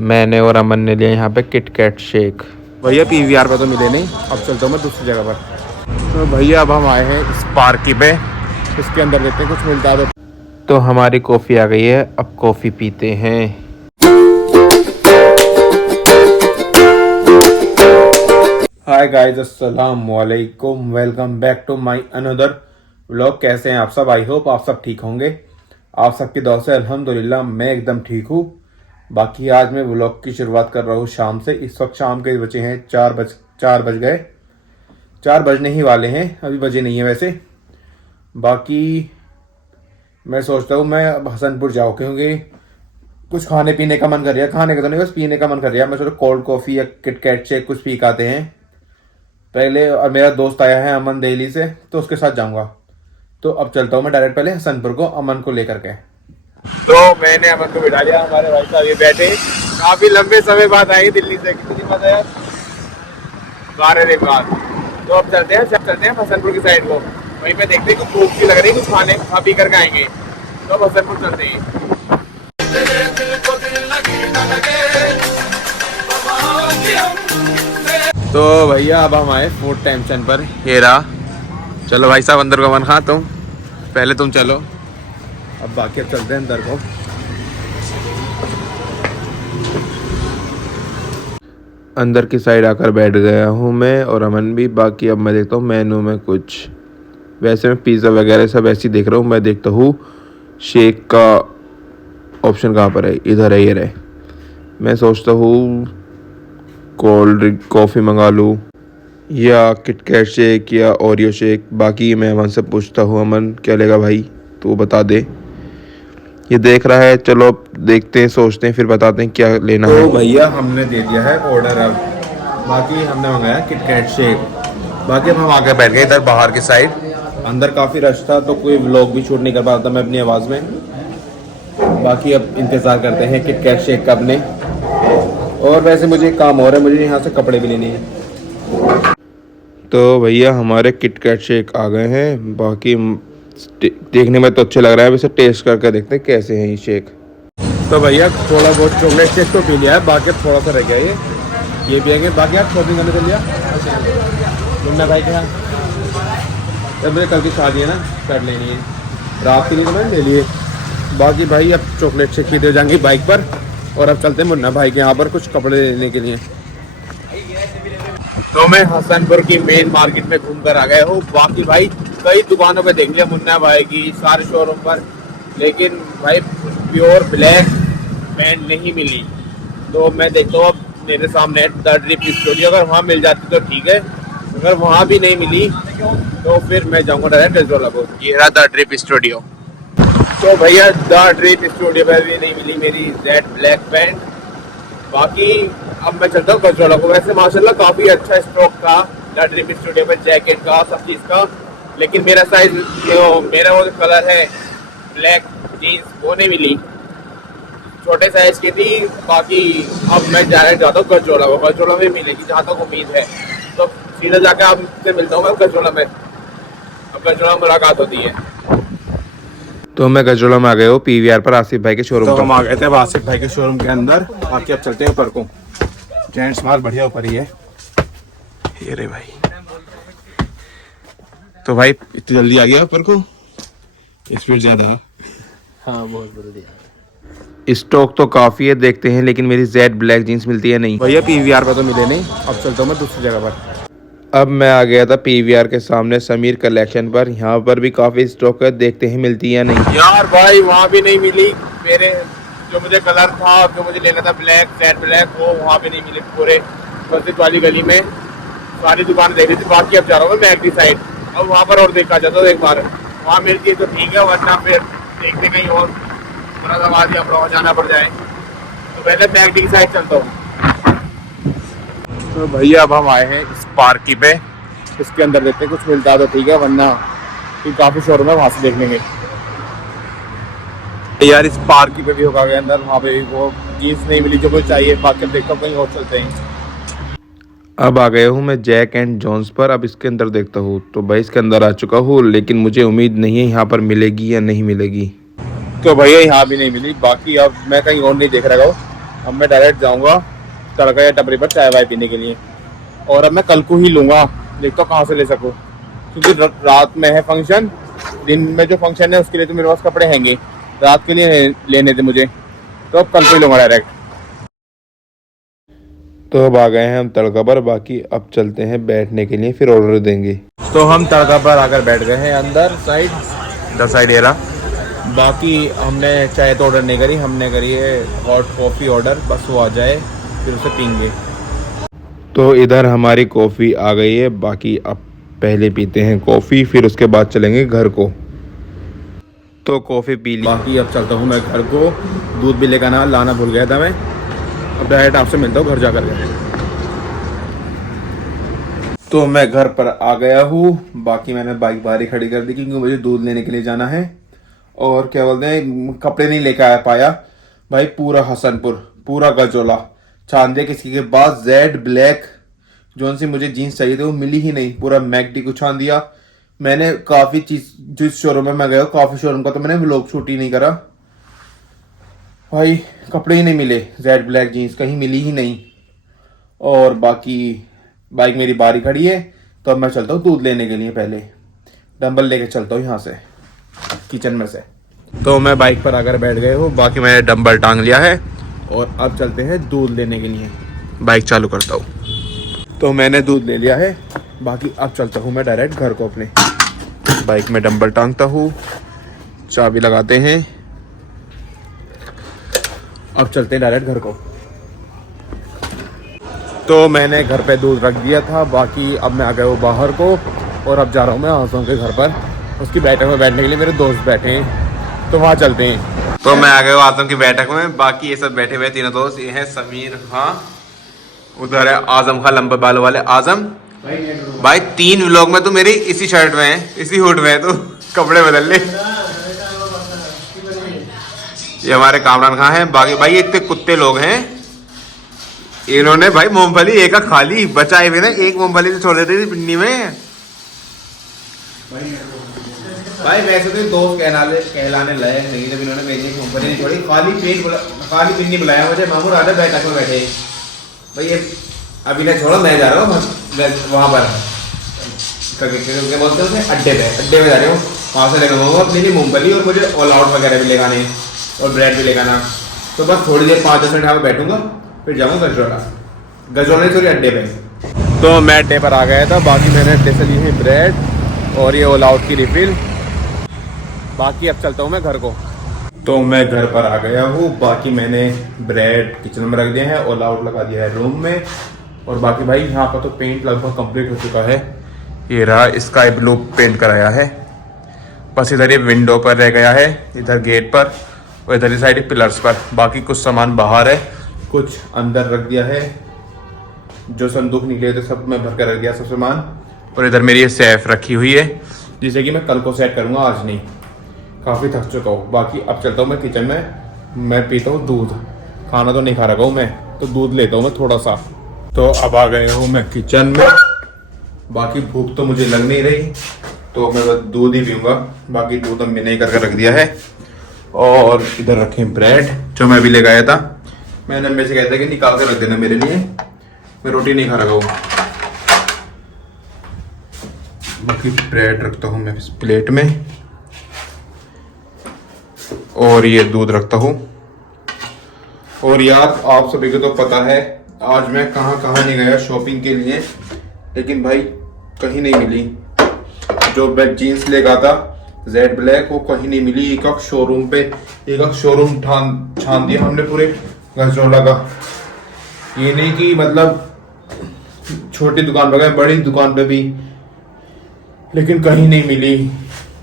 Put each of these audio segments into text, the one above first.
मैंने और अमन ने लिया यहाँ पे किटकैट शेक। भैया पीवीआर पे तो मिले नहीं, अब चलता हूँ मैं दूसरी जगह पर। तो भैया अब हम आए हैं इस पार्क पे, इसके अंदर देखते हैं कुछ मिलता है तो हमारी कॉफ़ी आ गई है, अब कॉफ़ी पीते हैं। हाय गाइस, अस्सलाम वालेकुम, welcome back to my another vlog. कैसे हैं आप सब? आई होप आप सब ठीक होंगे। आप सबकी दुआ से अल्हम्दुलिल्लाह मैं एकदम ठीक हूँ। बाकी आज मैं व्लॉग की शुरुआत कर रहा हूँ शाम से। इस वक्त शाम के बजे हैं 4 बज गए, 4 बजने ही वाले हैं, अभी बजे नहीं है वैसे। बाकी मैं सोचता हूँ मैं अब हसनपुर जाऊँ, क्योंकि कुछ खाने पीने का मन कर रहा है। खाने का तो नहीं, बस पीने का मन कर रहा है। मैं सोचा कोल्ड कॉफ़ी या किटकैट से कुछ पी के आते हैं पहले। और मेरा दोस्त आया है अमन दिल्ली से, तो उसके साथ जाऊंगा। तो अब चलता हूँ मैं डायरेक्ट पहले हसनपुर को, अमन को लेकर के। तो मैंने अमन को बिठा लिया, हमारे भाई साहब ये बैठे, काफी लंबे समय बाद आए दिल्ली से। कितनी बात है यार, 12 दिन बाद। तो अब चलते हैं हसनपुर की साइड को। वहीं पे देखते हैं कुछ भूख सी लग रही है, कुछ खाने खा पी करके आएंगे। तो अब हसनपुर चलते हैं। तो भैया अब हम आए फूड टेंशन पर, ये रहा। चलो भाई साहब अंदर को, मन खा तुम पहले, तुम चलो, अब बाकी अब चलते हैं अंदर को। अंदर की साइड आकर बैठ गया हूँ मैं और अमन भी। बाकी अब मैं देखता हूँ मेनू में कुछ, वैसे मैं पिज़्ज़ा वगैरह सब ऐसे ही देख रहा हूँ। मैं देखता हूँ शेक का ऑप्शन कहाँ पर है, इधर है, ये रहे। मैं सोचता हूँ कोल्ड ड्रिंक कॉफ़ी मंगा लूँ या किटकैट शेक या ओरियो शेक। बाकी मैं अमन से पूछता हूँ, अमन क्या लेगा भाई, तो बता दे। ये देख रहा है, चलो देखते हैं, सोचते हैं, फिर बताते हैं क्या लेना है। तो भैया हमने दे दिया है ऑर्डर अब। बाकी हमने मंगाया किटकैट शेक। बाकी अब हम आगे बैठ गए इधर बाहर की साइड। अंदर काफ़ी रश था तो कोई व्लॉग भी शूट नहीं कर पा रहा था मैं अपनी आवाज़ में। बाकी अब इंतज़ार करते हैं किटकैट शेक का अपने। और वैसे मुझे काम हो रहा है, मुझे यहाँ से कपड़े भी लेने हैं। तो भैया हमारे किटकैट शेक आ गए हैं। बाकी देखने में तो अच्छे लग रहा है, वैसे टेस्ट करके देखते हैं कैसे हैं ये शेक। तो भैया थोड़ा बहुत चॉकलेट शेक तो पी लिया है, बाकी थोड़ा सा रह गया ये पिएंगे। बाकी आप शॉपिंग करने चल लिया मुन्ना भाई के यहाँ। जब मुझे कल की शादी है ना, कर लेनी है, रात के लिए तो मैंने ले लिए। बाकी भाई अब चॉकलेट शेक पीते जाएंगे बाइक पर। और अब चलते हैं मुन्ना भाई के यहाँ पर कुछ कपड़े लेने के लिए। तो मैं हसनपुर की मेन मार्केट में घूम कर आ गया हूँ। बाकी भाई कई दुकानों पे देख लिया मुन्ना भाई की, सारे शोरूम पर, लेकिन भाई प्योर ब्लैक पैंट नहीं मिली। तो मैं देखता हूँ अब मेरे सामने द ड्रिप स्टूडियो, अगर वहाँ मिल जाती तो ठीक है, अगर वहाँ भी नहीं मिली तो फिर मैं जाऊँगा डायरेक्ट गजरोला को। ये रहा द ड्रिप स्टूडियो। तो भैया द ड्रिप स्टूडियो पर भी नहीं मिली मेरी जेड ब्लैक पैंट। बाकी अब मैं चलता हूँ गजरोला को। वैसे माशाल्लाह काफ़ी अच्छा स्टॉक था द ड्रिप स्टूडियो पर, जैकेट का, सब चीज़ का। लेकिन मेरा साइज, मेरा वो कलर है ब्लैक जीन्स, वो नहीं मिली, छोटे साइज की थी। बाकी अब मैं जाता हूँ गजरोला को, गजरोला में मिलेगी जहाँ तक उम्मीद है। तो सीधा जाकर आपसे मिलता हूँ मैं गजरोला में, अब गजरोला मुलाकात होती है। तो मैं गजरोला में आ गया हूँ पीवीआर पर, आसिफ भाई के शोरूम। तो हम आ गए थे आसिफ भाई के शोरूम के अंदर। बाकी अब चलते हैं ऊपर को, जेंट्स माल बढ़िया ऊपर ही है, ये रे भाई। तो भाई इतनी जल्दी आ गया ऊपर को, स्पीड ज्यादा है। हाँ बहुत बढ़िया। स्टॉक तो काफ़ी है, देखते हैं, लेकिन मेरी जेड ब्लैक जीन्स मिलती है नहीं भैया। पीवीआर पर तो मिले नहीं, अब चलता हूँ मैं दूसरी जगह पर। अब मैं आ गया था पीवीआर के सामने समीर कलेक्शन पर। यहाँ पर भी काफ़ी स्टॉक है, देखते हैं मिलती है नहीं। यार भाई वहाँ भी नहीं मिली मेरे जो मुझे कलर था, जो मुझे लेना था ब्लैक, जेड ब्लैक, वो वहाँ भी नहीं मिले। पूरे मस्जिद वाली गली में सारी दुकान देख रही थी। बाकी अब जा रहा हूँ मैं मैगडी साइड, अब वहाँ पर और देखा जाता है एक बार, वहाँ मिलती है तो ठीक है, वरना फिर देखते कहीं और मुरादाबाद या अपना जाना पड़ जाए। तो पहले मैगडी की साइड चलता हूँ। तो भैया अब हम आए हैं इस पार्क पे, इसके अंदर देखते हैं कुछ मिलता है तो ठीक है, वरना काफ़ी शोरूम है, वहाँ से देख लेंगे। यार इस पार्क पे भी होगा गया अंदर, वहाँ पे भी वो जीन्स नहीं मिली जो मुझे चाहिए। बाकी देखता हूँ कहीं और चलते हैं। अब आ गया हूँ मैं जैक एंड जॉन्स पर, अब इसके अंदर देखता हूँ। तो भाई इसके अंदर आ चुका हूँ, लेकिन मुझे उम्मीद नहीं है यहाँ पर मिलेगी या नहीं मिलेगी। तो भैया यहाँ भी नहीं मिली। बाकी अब मैं कहीं और नहीं देख रहा हूँ, अब मैं डायरेक्ट जाऊंगा तड़का या टपरी पर चाय वाय पीने के लिए। और अब मैं कल को ही लूँगा, देखता हूँ कहाँ से ले सकूँ, क्योंकि रात में है फंक्शन। दिन में जो फंक्शन है उसके लिए तो मेरे पास कपड़े हैंगे, रात के लिए लेने थे मुझे, तो अब कल को ही लूँगा डायरेक्ट। तो अब आ गए हैं हम तड़का पर, बाकी अब चलते हैं बैठने के लिए, फिर ऑर्डर देंगे। तो हम तड़का पर आकर बैठ गए हैं अंदर साइड एरा। बाकी हमने चाय तो ऑर्डर नहीं करी, हमने करी है हॉट कॉफ़ी ऑर्डर, बस वो आ जाए फिर उसे पीएंगे। तो इधर हमारी कॉफ़ी आ गई है, बाकी अब पहले पीते हैं कॉफ़ी, फिर उसके बाद चलेंगे घर को। तो कॉफ़ी पी ली, बाकी अब चलता हूँ मैं घर को, दूध भी लेकर लाना भूल गया था मैं। अब डायरेक्ट आपसे मिलता हूँ घर जाकर के। तो मैं घर पर आ गया हूँ। बाकी मैंने बाइक बाहर ही खड़ी कर दी क्योंकि मुझे दूध लेने के लिए जाना है। और क्या बोलते हैं, कपड़े नहीं लेकर आ पाया भाई। पूरा हसनपुर, पूरा गजोला छान दिया किसी के पास। जेड ब्लैक जोन सी मुझे जीन्स चाहिए थी वो मिली ही नहीं, पूरा मैकडी को छान दिया मैंने। काफ़ी चीज जिस शोरूम में मैं गया काफ़ी शोरूम का तो मैंने व्लॉग शूट ही नहीं करा भाई। कपड़े ही नहीं मिले, जेड ब्लैक जीन्स कहीं मिली ही नहीं। और बाकी बाइक मेरी बारी खड़ी है, तो अब मैं चलता हूँ दूध लेने के लिए। पहले डंबल लेके चलता हूँ यहाँ से किचन में से। तो मैं बाइक पर आकर बैठ गए हूँ, बाकी मैंने डंबल टांग लिया है और अब चलते हैं दूध लेने के लिए। बाइक चालू करता हूँ। तो मैंने दूध ले लिया है, बाकी अब चलता हूँ मैं डायरेक्ट घर को अपने। बाइक में डंबल टांगता हूँ, चाबी लगाते हैं, अब चलते हैं डायरेक्ट घर को। तो मैंने घर पे दूध रख दिया था, बाकी अब मैं आ गया हूँ बाहर को और अब जा रहा हूँ मैं आसम के घर पर। उसकी बैठक में बैठने के लिए मेरे दोस्त बैठे हैं, तो वहाँ चलते हैं। तो मैं आ गया हूँ आसम की बैठक में, बाकी ये सब बैठे हुए तीनों दोस्त। ये है समीर, हाँ उधर है आजम खां, लंबे बालों वाले आजम भाई। 3 व्लॉग में तो मेरी इसी शर्ट में है, इसी हुड में है, तो कपड़े बदल ले। ये हमारे कामरान खां हैं। बाकी भाई इतने कुत्ते लोग हैं, इन्होंने भाई मूंगफली एक खा ली, बचाए हुए ना, एक मूंगफली तो छोड़ देती थी पिन्नी में भाई। वैसे तो दोस्त कहलाने लायक नहीं, जब इन्होंने मेरी मूंगफली नहीं छोड़ी, खाली पिन्नी बुलाया मुझे। मामू राजा बैठक में बैठे भाई, ये अभी ना छोड़ो, मैं जा रहा हूँ वहाँ पर क्या बोलते हैं उसे, अड्डे पे जा रहा हूँ। वहाँ से लेकर आऊँगा मेरी मूंगफली और मुझे ऑल आउट वगैरह भी लेगाने और ब्रेड भी लेगाना। तो बस थोड़ी देर 5-10 मिनट यहाँ बैठूंगा, फिर जाऊँगा गजोला थोड़ी अड्डे पे। तो मैं अड्डे पर आ गया था, बाकी मैंने अड्डे से ली है ब्रेड और ये ऑल आउट की रिफिल। बाकी अब चलता हूँ मैं घर को। तो मैं घर पर आ गया हूँ, बाकी मैंने ब्रेड किचन में रख दिया है, ऑल आउट लगा दिया है रूम में। और बाकी भाई यहाँ का तो पेंट लगभग कंप्लीट हो चुका है। ये रहा स्काई ब्लू पेंट कराया है, बस इधर ये विंडो पर रह गया है, इधर गेट पर और इधर ही साइड पिलर्स पर। बाकी कुछ सामान बाहर है, कुछ अंदर रख दिया है, जो संदूक निकले थे सब मैं भर कर रख दिया सब सामान। और इधर मेरी ये सेफ रखी हुई है, जिसे कि मैं कल को सेट करूँगा, आज नहीं। काफ़ी थक चुका हूँ। बाकी अब चलता हूँ मैं किचन में, मैं पीता हूँ दूध। खाना तो नहीं खा रखा हूँ मैं, तो दूध लेता हूँ मैं थोड़ा सा। तो अब आ गए हूँ मैं किचन में, बाकी भूख तो मुझे लग नहीं रही, तो मैं बस दूध ही पीऊँगा। बाकी दूध अम्मी ने करके रख दिया है। और इधर रखे ब्रेड जो मैं अभी ले गया था, मैंने अम्मी से कहता था कि निकाल के रख देना मेरे लिए, मैं रोटी नहीं खा रखा हूँ। बाकी ब्रेड रखता हूँ मैं इस प्लेट में और ये दूध रखता हूँ। और यार आप सभी को तो पता है आज मैं कहाँ कहाँ नहीं गया शॉपिंग के लिए, लेकिन भाई कहीं नहीं मिली। जो मैं जीन्स ले गया था जेड ब्लैक, वो कहीं नहीं मिली। एक शोरूम पे एक शोरूम छान दिया हमने पूरे गजरोला का। ये नहीं कि मतलब छोटी दुकान पर गए, बड़ी दुकान पे भी, लेकिन कहीं नहीं मिली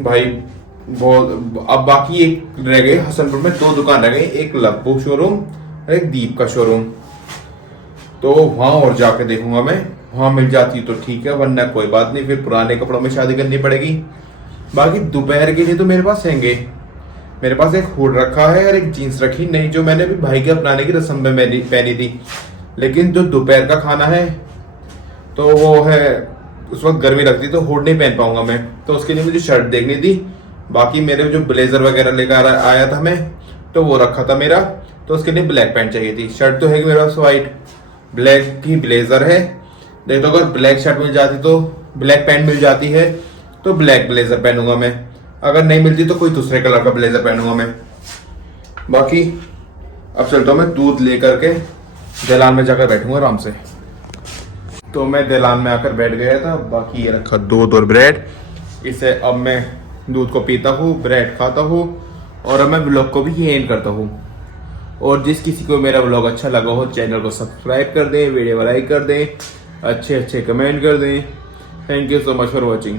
भाई बहुत। अब बाकी एक रह गए हसनपुर में, 2 दुकान रह गई, एक लब्बू शोरूम और एक दीप का शोरूम। तो वहां और जाके देखूंगा मैं, वहां मिल जाती तो ठीक है, वरना कोई बात नहीं, फिर पुराने कपड़ों में शादी करनी पड़ेगी। बाकी दोपहर के लिए तो मेरे पास हैंगे, मेरे पास एक हुड रखा है और एक जीन्स रखी नहीं, जो मैंने भी भाई के अपनाने की रस्म में पहनी थी। लेकिन जो दोपहर का खाना है तो वो है, उस वक्त गर्मी लगती तो हुड नहीं पहन पाऊंगा मैं, तो उसके लिए मुझे शर्ट देखनी थी। बाकी मेरे जो ब्लेजर वगैरह लेकर आया था मैं, तो वो रखा था मेरा, तो उसके लिए ब्लैक पैंट चाहिए थी। शर्ट तो है कि मेरे पास वाइट, ब्लैक की ब्लेजर है। देखो अगर ब्लैक शर्ट मिल जाती तो ब्लैक पैंट मिल जाती है तो ब्लैक ब्लेजर पहनूंगा मैं, अगर नहीं मिलती तो कोई दूसरे कलर का ब्लेजर पहनूंगा मैं। बाकी अब चलता हूँ मैं दूध लेकर के दलान में जाकर बैठूंगा आराम से। तो मैं दलान में आकर बैठ गया था। बाकी ये रखा दूध और ब्रेड, इसे अब मैं दूध को पीता हूँ, ब्रेड खाता हूँ और अब मैं ब्लॉग को भी एंड करता हूँ। और जिस किसी को मेरा ब्लॉग अच्छा लगा हो चैनल को सब्सक्राइब कर दें, वीडियो को लाइक कर दें, अच्छे अच्छे कमेंट कर दें। Thank you so much for watching.